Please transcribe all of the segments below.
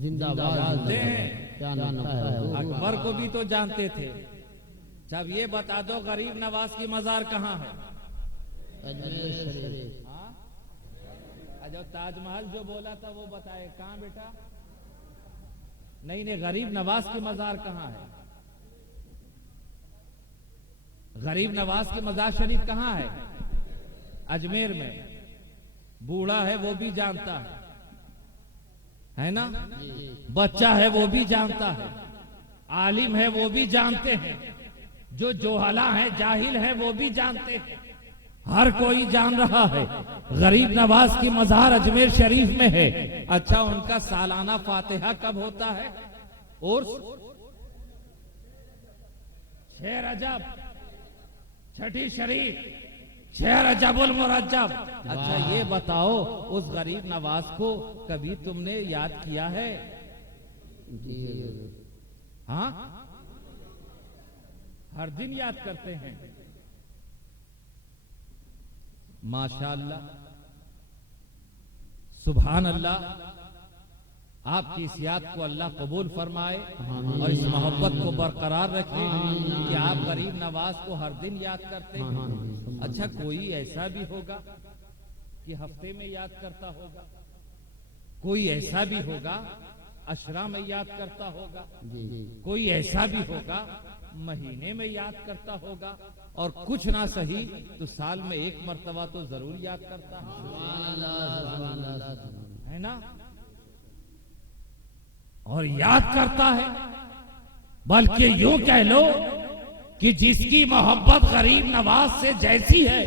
जिंदाबाद क्या नाता है। अकबर को भी तो जानते थे। जब ये बता दो गरीब नवाज की मजार कहाँ है? अजमेर शरीफ। जो ताजमहल जो बोला था वो बताए कहाँ बेटा? नहीं नहीं, गरीब नवाज की मजार कहाँ है? गरीब नवाज की मजार शरीफ कहाँ है? अजमेर में। बूढ़ा है वो भी जानता है ना? बच्चा है वो भी जानता है, आलिम है वो भी जानते हैं, जो जोहला है जाहिल है वो भी जानते हैं, हर कोई जान रहा है गरीब नवाज की मजार अजमेर शरीफ में है। अच्छा, उनका सालाना फातिहा कब होता है? और 6 रजब, छठी शरीफ, 6 रजबुल मुरज्जब। अच्छा ये बताओ, उस गरीब नवाज को कभी तुमने याद किया है? हाँ, हर दिन याद करते हैं। माशाअल्लाह, सुभान अल्लाह। आपकी इस याद को अल्लाह कबूल फरमाए और इस मोहब्बत को बरकरार रखे कि आप गरीब नवाज को हर दिन याद करते हैं। अच्छा, कोई ऐसा भी होगा कि हफ्ते में याद करता होगा, कोई ऐसा भी होगा अशरा में याद करता होगा, कोई ऐसा भी होगा महीने में याद करता होगा, और कुछ ना सही तो साल में 1 मर्तबा तो जरूर याद करता है ना? और याद करता है, बल्कि यूं कह लो कि जिसकी मोहब्बत गरीब नवाज से जैसी है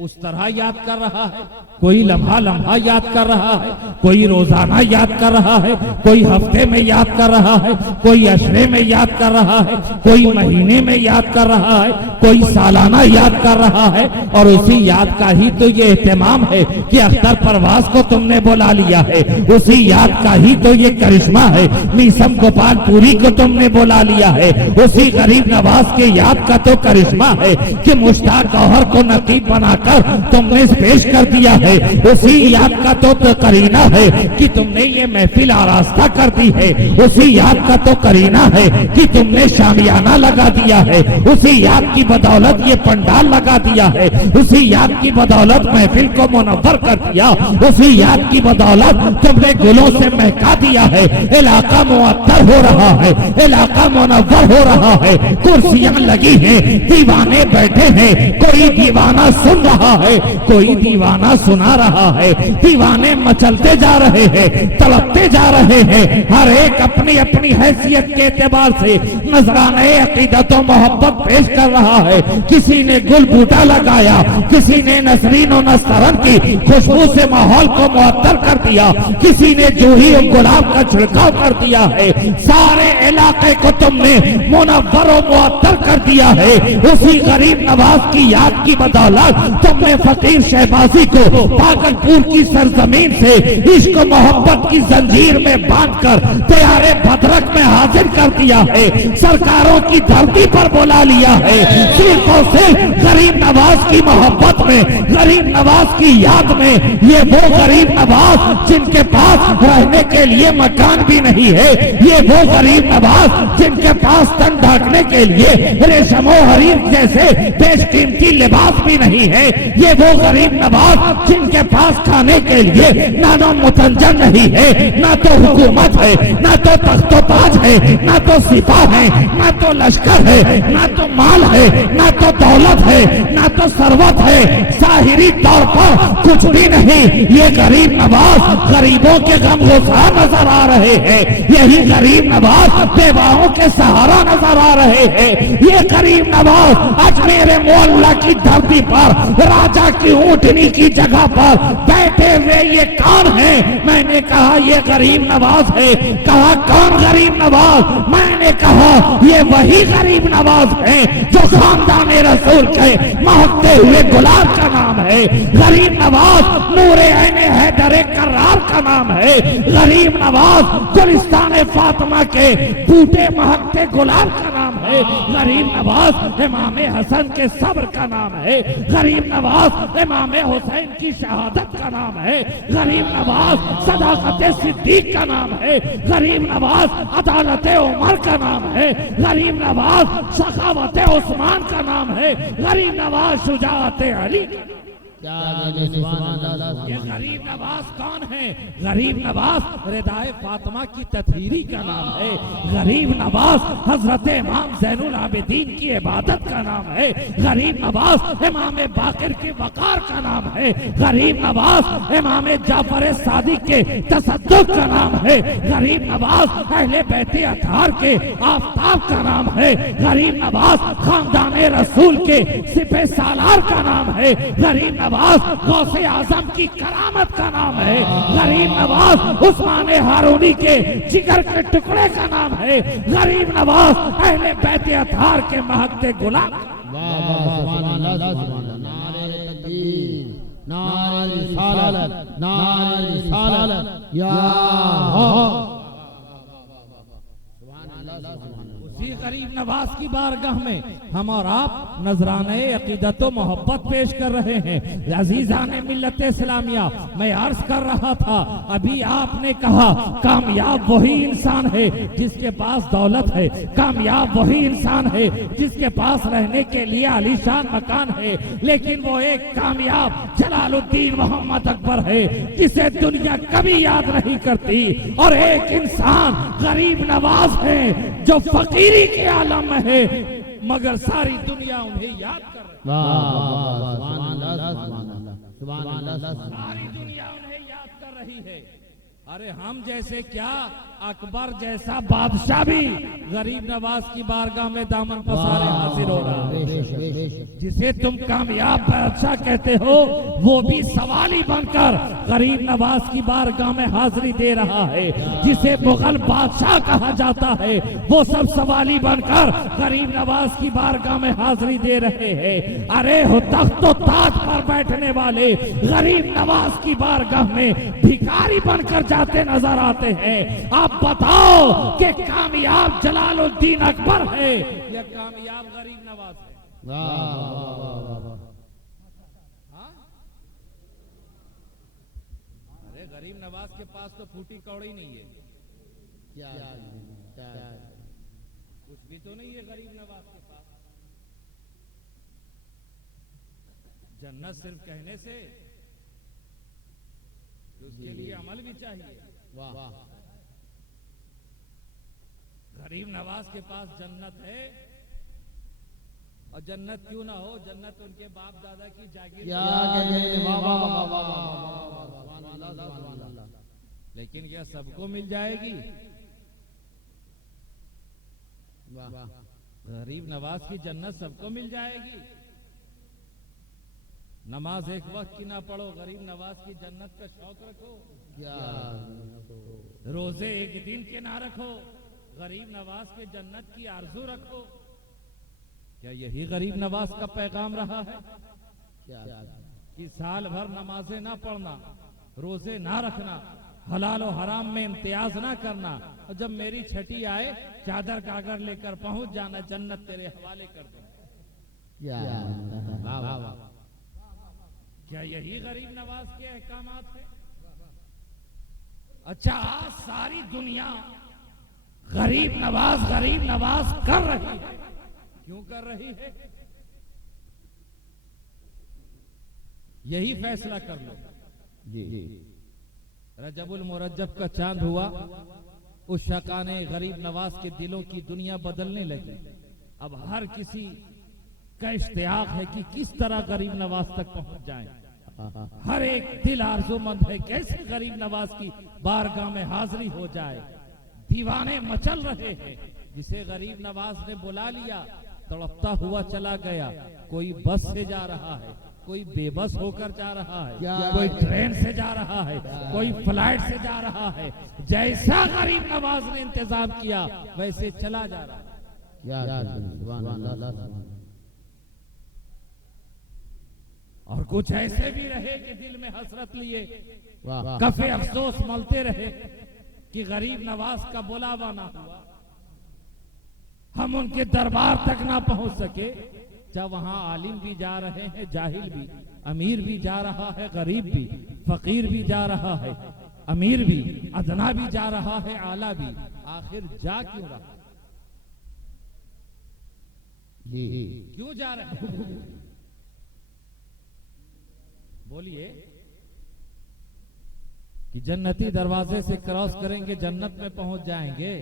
उस तरह याद कर रहा है। कोई लम्हा लम्हा याद कर रहा है, कोई रोजाना याद कर रहा है, कोई हफ्ते में याद कर रहा है, कोई अशरे में याद कर रहा है, कोई महीने में याद कर रहा है, कोई सालाना याद कर रहा है। और उसी याद का ही तो ये एहतमाम है कि अख्तर परवाज को तुमने बुला लिया है, उसी याद का ही तो ये करिश्मा है मीसम गोपालपुरी को तुमने बुला लिया है, उसी गरीब नवाज के याद का तो करिश्मा है कि मुश्ताक गौहर को नकीब बनाकर तुमने पेश कर दिया है, उसी याद का तो करीना है कि तुमने ये महफिल आरास्ता कर दी है, उसी याद का तो करीना है कि तुमने शामियाना लगा दिया है, उसी याद की बदौलत ये पंडाल लगा दिया है, उसी याद की बदौलत महफिल को मुनव्वर कर दिया, उसी याद की बदौलत तुमने गुलों से महका दिया है। इलाका मुअत्तर हो रहा है, इलाका मुनव्वर हो रहा है, कुर्सियां लगी हैं, दीवाने बैठे हैं, कोई दीवाना सुन रहा है, कोई दीवाना सुना रहा है, दीवाने मचलते जा रहे हैं, तड़पते जा रहे हैं, हर एक अपनी अपनी हैसियत के एतबार से नजराने अकीदत और मोहब्बत पेश कर रहा है। किसी ने गुल बूटा लगाया, किसी ने नसरीन और नस्तरन की खुशबू से माहौल को मुअत्तर कर दिया, किसी ने जूही और गुलाब का छिड़काव कर दिया है, सारे इलाके को तुमने मुनव्वर और मुअत्तर कर दिया है। उसी गरीब नवाज की याद की बदौलत तुमने फकीर शहबाजी को पागलपुर की सरजमीन से इश्क मोहब्बत की जंजीर में बांधकर तैयारे भद्रक में हाजिर कर दिया है, सरकारों की धरती पर बुला लिया है। सिर्फ और सिर्फ गरीब नवाज की मोहब्बत में, गरीब नवाज की याद में, ये वो गरीब नवाज जिनके पास रहने के लिए मकान भी नहीं है, ये वो गरीब नवाज जिनके पास तन ढकने के लिए रेशमो हरीर जैसे बेशकीमती लिबास भी नहीं है, ये वो गरीब नवाज जिनके पास खाने के लिए ना मुतंजन नहीं है, ना तो हुकूमत है, ना तो तख्तोताज है, ना तो सिपा है, ना तो लश्कर है, ना तो माल है, ना तो दौलत है, ना तो सरवत है, जाहिरी तौर पर कुछ भी नहीं। ये गरीब नवाज गरीबों के गमगुसार नजर आ रहे हैं, यही गरीब नवाज बेवाओं के सहारा नजर आ रहे हैं। ये गरीब नवाज अजमेर मोहल्ला की धरती पर राजा की ऊंटनी की जगह पर बैठे हुए ये कौन है? मैंने कहा ये गरीब नवाज है। कहा कौन गरीब नवाज? मैंने कहा ये वही गरीब नवाज है जो खानदान रसूल के महकते हुए गुलाब का नाम है। गरीब नवाज नूरे ऐने हैदर करार का नाम है। गरीब नवाज गुलिस्तान फातिमा के बूटे महकते गुलाब का नाम है। गरीब नवाज इमाम हसन के सब्र का नाम है। गरीब नवाज इमाम हुसैन की शहादत का नाम है। गरीब नवाज सदाकत सिद्दीक का नाम है। गरीब नवाज अदालत उमर का नाम है। गरीब नवाज सखावत उस्मान का नाम है। गरीब नवाज शुजाअत अली। ये गरीब नवाज कौन है? गरीब नवाज रिदाए फातिमा की तथहीरी का नाम है। गरीब नवाज हजरत इमाम ज़ैनुल आबिदीन की इबादत का नाम है। गरीब नवाज इमाम बाकिर के वकार का नाम है। गरीब नवाज इमाम जाफर सादिक के तसद्दुक का नाम है। गरीब नवाज अहले बैते अतहार के आफताब का नाम है। गरीब नवाज खानदान रसूल के सिपह सालार का नाम है। गरीब नवाज गौसे आजम की करामत का नाम है। गरीब नवाज उस्मान हारूनी के जिगर के टुकड़े का नाम है। गरीब नवाज अहले बैते अतहार के महकते गुलाम। उसी गरीब नवाज की बारगाह में हम और आप नजराने अकीदत व मोहब्बत पेश कर रहे हैं। अजीजाने मिल्लत इस्लामिया, मैं अर्ज कर रहा था अभी आपने कहा कामयाब वही इंसान है जिसके पास दौलत है। कामयाब वही इंसान है जिसके पास रहने के लिए आलीशान मकान है। लेकिन वो एक कामयाब जलालुद्दीन मोहम्मद अकबर है जिसे दुनिया कभी याद नहीं करती। और एक इंसान गरीब नवाज है जो फकीरी के आलम में है मगर सारी दुनिया उन्हें याद कर रही है। सारी दुनिया उन्हें याद कर रही है। अरे हम जैसे क्या अकबर जैसा बादशाह भी गरीब नवाज की बारगाह में दामन पसारे हाजिर हो रहा है। जिसे तुम कामयाब बादशाह कहते हो वो भी सवाली बनकर गरीब नवाज की बारगाह में हाजिरी दे रहा है। जिसे मुगल बादशाह कहा जाता है वो सब सवाली बनकर गरीब नवाज की बारगाह में हाजिरी दे रहे हैं। अरे हो तख्त व ताज पर बैठने वाले गरीब नवाज की बारगाह में भिखारी बनकर जाते नजर आते हैं। आप बताओ कि कामयाब जलालुद्दीन अकबर है या कामयाब गरीब नवाज है? अरे गरीब नवाज के पास तो फूटी कौड़ी नहीं है। कुछ भी तो नहीं है गरीब नवाज के पास। जन्नत सिर्फ कहने से, उसके लिए अमल भी चाहिए। वाह, गरीब नवाज के पास जन्नत है। और जन्नत क्यों ना हो, जन्नत उनके बाप दादा की जागीर। लेकिन क्या सबको मिल जाएगी? गरीब नवाज की जन्नत सबको मिल जाएगी? नमाज एक वक्त की ना पढ़ो, गरीब नवाज की जन्नत का शौक रखो। रोजे एक दिन के ना रखो, गरीब नवाज के जन्नत की आरजू रखो। क्या यही गरीब नवाज का पैगाम रहा है कि साल भर नमाजें ना पढ़ना, रोजे ना रखना, हलाल और हराम में इम्तियाज ना करना, और जब मेरी छठी आए चादर कागज लेकर पहुंच जाना, जन्नत तेरे हवाले कर दो। क्या यही गरीब नवाज के अहकामात है? अच्छा, आज सारी दुनिया गरीब नवाज कर रही है। क्यों कर रही है? यही फैसला कर लो। जी, रजबुल मुरज्जब का चांद हुआ, उस शकाने गरीब नवाज के दिलों की दुनिया बदलने लगी। अब हर किसी का इश्तियाक है कि किस तरह गरीब नवाज तक पहुंच जाए। हर एक दिल आरज़ूमंद है कैसे गरीब नवाज की बारगाह में हाजिरी हो जाए। दीवाने मचल रहे हैं। जिसे गरीब नवाज ने बुला लिया तड़पता हुआ चला गया। कोई बस से जा रहा है, कोई बेबस होकर जा रहा है, कोई ट्रेन से जा रहा है, कोई फ्लाइट से जा रहा है। जैसा गरीब नवाज ने इंतजाम किया वैसे चला जा रहा है। और कुछ ऐसे भी रहे कि दिल में हसरत लिए कफे अफसोस मलते रहे कि गरीब नवाज का बुलावा ना हुआ। हम उनके दरबार तक ना पहुंच सके, जब वहां आलिम भी जा रहे हैं, जाहिल भी, अमीर भी जा रहा है, गरीब भी, फकीर भी जा रहा है, अमीर भी, अदना भी जा रहा है, आला भी, आखिर जा क्यों रहा? क्यों जा रहे हैं? बोलिए। कि जन्नती दरवाजे से क्रॉस करेंगे जन्नत में पहुंच जाएंगे,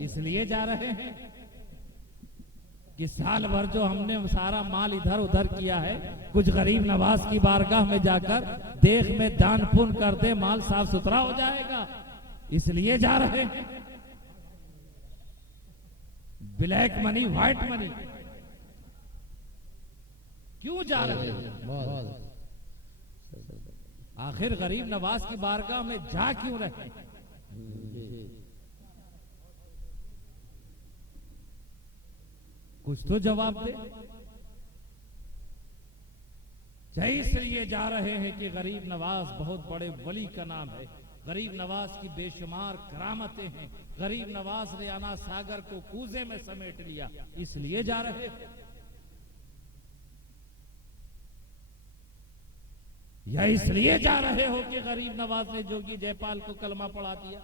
इसलिए जा रहे हैं कि साल भर जो हमने सारा माल इधर उधर किया है, कुछ गरीब नवाज की बारगाह में जाकर देख में दान पुण्य कर दे, माल साफ सुथरा हो जाएगा, इसलिए जा रहे हैं। ब्लैक मनी, व्हाइट मनी, क्यों जा रहे हैं? आखिर गरीब नवाज की बारगाह में जा क्यों रहे? कुछ तो जवाब दे। जय इसलिए जा रहे हैं कि गरीब नवाज बहुत बड़े वली का नाम है, गरीब नवाज की बेशुमार करामतें हैं, गरीब नवाज ने आना सागर को कूजे में समेट लिया, इसलिए जा रहे हैं। या इसलिए जा रहे हो कि गरीब नवाज ने जोगी जयपाल को कलमा पढ़ा दिया?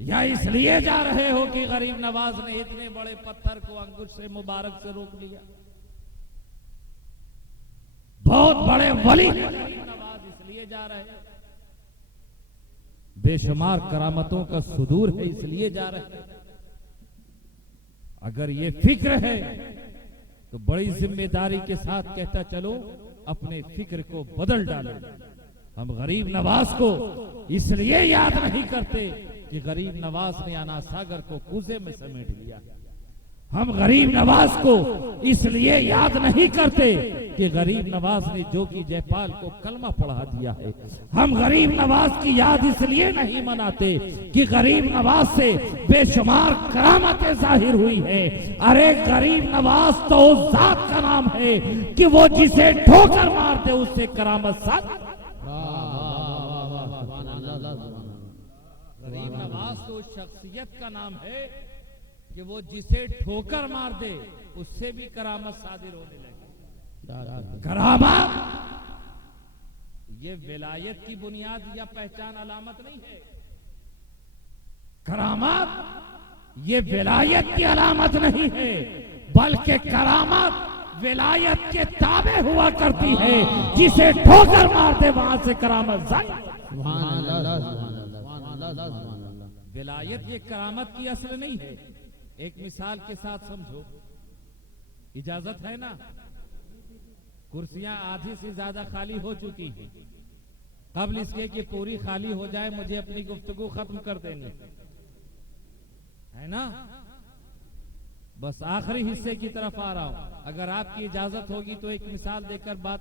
या इसलिए जा रहे हो कि गरीब नवाज ने इतने बड़े पत्थर को अंगुश से मुबारक से रोक लिया? बहुत बड़े वली गरीब नवाज इसलिए जा रहे हैं, बेशुमार करामतों का सुदूर है, इसलिए जा रहे हैं। अगर ये फिक्र है तो बड़ी जिम्मेदारी के साथ कहता चलो, अपने फिक्र को बदल डालो। हम गरीब नवाज को इसलिए याद नहीं करते कि गरीब नवाज ने आना सागर को कूजे में समेट लिया। हम गरीब नवाज को इसलिए याद नहीं करते कि गरीब नवाज ने जोगी जयपाल को कलमा पढ़ा दिया है। हम गरीब नवाज की याद इसलिए नहीं मनाते कि गरीब नवाज से बेशुमार करामतें जाहिर हुई है। अरे गरीब नवाज तो उस जात का नाम है कि वो जिसे ठोकर मार दे उससे करामत साथ। गरीब नवाज तो उस शख्सियत का नाम है कि वो जिसे ठोकर मार दे उससे भी करामत सादिर होने लगे। करामत ये विलायत की बुनियाद या पहचान अलामत नहीं है। करामत ये विलायत की अलामत नहीं है, बल्कि करामत विलायत के ताबे हुआ करती है। जिसे ठोकर मार दे वहां से करामत जाहिर। विलायत ये करामत की असल नहीं है। एक मिसाल के साथ समझो, इजाजत है ना? कुर्सियां आधी से ज्यादा खाली हो चुकी हैं। कबल इसके कि पूरी खाली हो जाए मुझे अपनी गुफ्तगू खत्म कर देनी है ना। बस आखिरी हिस्से की तरफ आ रहा हूं। अगर आपकी इजाजत होगी तो एक मिसाल देकर बात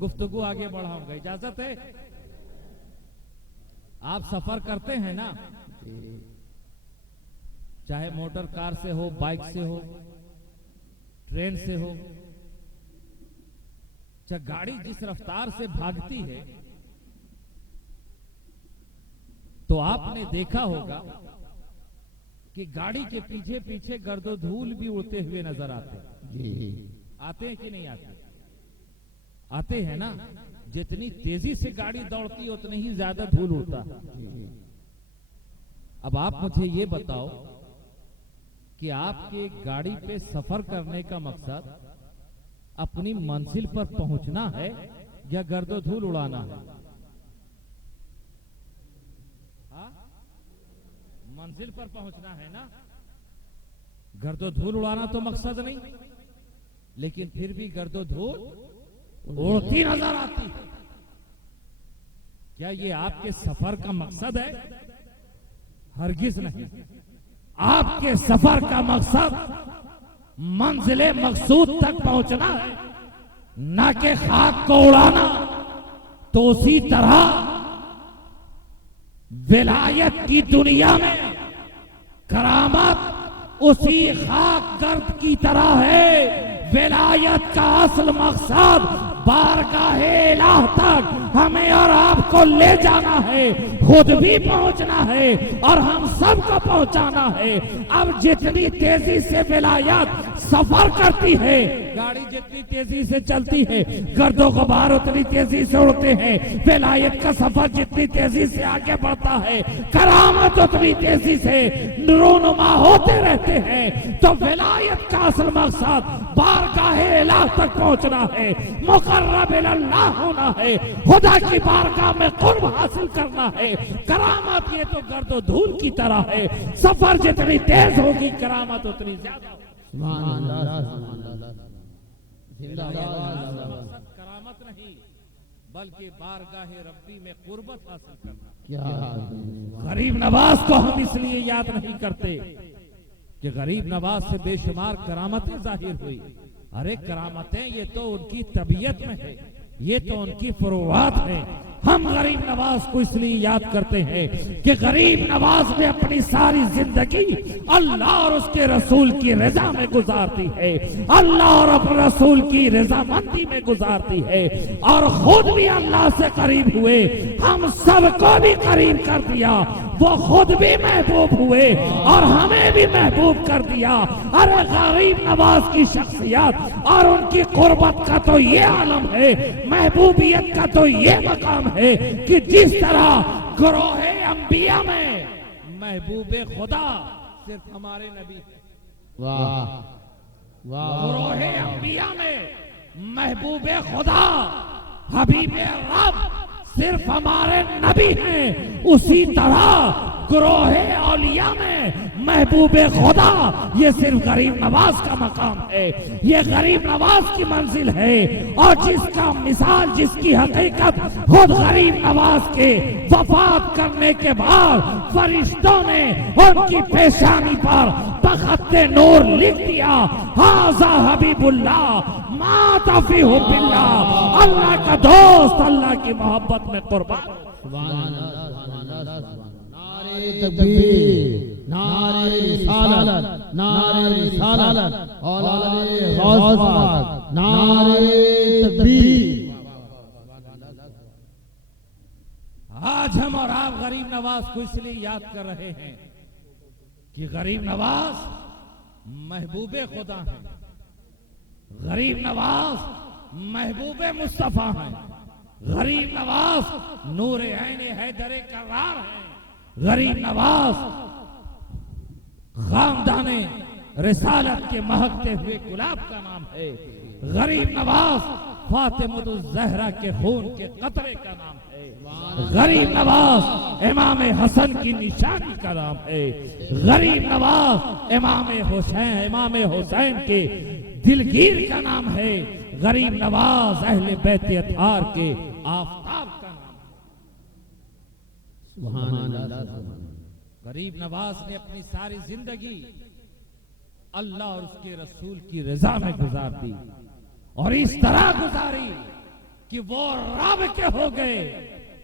गुफ्तगू आगे बढ़ाऊंगा। इजाजत है? आप सफर करते हैं ना, चाहे मोटर कार से हो, बाइक से हो, ट्रेन से हो, चाहे गाड़ी जिस रफ्तार से भागती है, तो आपने देखा होगा कि गाड़ी के पीछे पीछे गर्दो धूल भी उड़ते हुए नजर आते हैं कि नहीं आते? आते हैं ना। जितनी तेजी से गाड़ी दौड़ती है उतनी ही ज्यादा धूल उड़ता है। अब आप मुझे ये बताओ कि आपके गाड़ी पे सफर करने का मकसद अपनी मंजिल पर पहुंचना है या गर्दो धूल उड़ाना है? हाँ? मंजिल पर पहुंचना है ना। गर्दो धूल उड़ाना तो मकसद नहीं, लेकिन फिर भी गर्दो धूल उड़ती नजर आती है। क्या ये आपके सफर का मकसद है? हरगिज नहीं। आपके सफर का मकसद मंजिले मकसूद तक पहुंचना है, ना कि खाक को उड़ाना। तो उसी तरह विलायत की दुनिया में करामत उसी खाक गर्द की तरह है। विलायत का असल मकसद बारगाहे इलाह तक हमें और आपको ले जाना है, खुद भी पहुंचना है और हम सबको पहुंचाना है। अब जितनी तेजी से विलायत सफर करती है, गाड़ी जितनी तेजी से चलती है, गर्दो गुबार उतनी तेजी से उड़ते हैं। विलायत का सफर जितनी तेजी से आगे बढ़ता है, करामत उतनी तेजी से नूरोनुमा होते रहते हैं। तो विलायत का असल मकसद बारगाहे इलाह तक पहुंचना है, मुकर्रब इल्लाह होना है, खुदा की बारगाह में कुर्ब हासिल करना है। करामत ये तो गर्दो धूल की तरह है, सफर जितनी तेज होगी करामत उतनी ज्यादा होगी। सुभान अल्लाह, सुभान अल्लाह, जिंदाबाद। करामत नहीं बल्कि बारगाहे रब्बी में कुर्बत हासिल करना। क्या गरीब नवाज को हम इसलिए याद नहीं करते कि गरीब नवाज से बेशुमार करामतें जाहिर हुई। अरे करामतें ये तो उनकी तबीयत में है, ये तो उनकी फुरुआत है। हम गरीब नवाज को इसलिए याद करते हैं कि गरीब नवाज ने अपनी सारी जिंदगी अल्लाह और उसके रसूल की रजा में गुजारती है, अल्लाह और अपने रसूल की रजामंदी में गुजारती है, और खुद भी अल्लाह से करीब हुए, हम सबको भी करीब कर दिया। वो खुद भी महबूब हुए और हमें भी महबूब कर दिया। अरे गरीब नवाज की शख्सियत और उनकी कुर्बत का तो ये आलम है, महबूबियत का तो ये मकाम है कि जिस तरह ग्रोहे अंबिया में महबूबे खुदा सिर्फ हमारे नबी है, वाह वाह, ग्रोहे अंबिया में महबूबे खुदा हबीबे रब सिर्फ हमारे नबी हैं। उसी तरह ग्रोहे औलिया में महबूबे खुदा ये सिर्फ गरीब नवाज का मकाम है, ये गरीब नवाज की मंजिल है। और जिसका मिसाल, जिसकी हकीकत खुद गरीब नवाज के वफात करने के बाद फरिश्तों ने उनकी पेशानी पर बखत्ते नूर लिख दिया, हाज़ा हबीबुल्लाह माता फी हुब्बिल्लाह, अल्लाह का दोस्त, अल्लाह की मोहब्बत में कुर्बान। सुभान अल्लाह, सुभान अल्लाह, नारे तकबीर, नारे रिसालत, नारे रिसालत, औलादे गौस पाक, नारे तकबीर। आज हम और आप गरीब नवाज को इसलिए याद कर रहे हैं कि गरीब नवाज महबूबे खुदा हैं, गरीब नवाज महबूबे मुस्तफा हैं, गरीब नवाज नूरे ऐने हैदरे करार हैं, गरीब नवाज खानदाने रिसालत के महकते हुए गुलाब का नाम है, गरीब नवाज फातिमुल ज़हरा के खून के कतरे का नाम है, गरीब नवाज इमाम हसन की निशानी का नाम है, गरीब नवाज इमाम हुसैन के दिलगीर का नाम है, गरीब नवाज अहले बैत अतार के आफताब का नाम है। सुभान अल्लाह, गरीब नवाज ने अपनी सारी जिंदगी अल्लाह और उसके रसूल की रजा में गुजार दी, और इस तरह गुजारी कि वो रब के हो गए,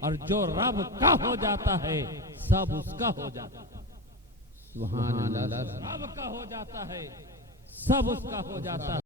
और जो रब का हो जाता है सब उसका हो जाता है। सुभान अल्लाह, रब का हो जाता है सब उसका हो जाता है।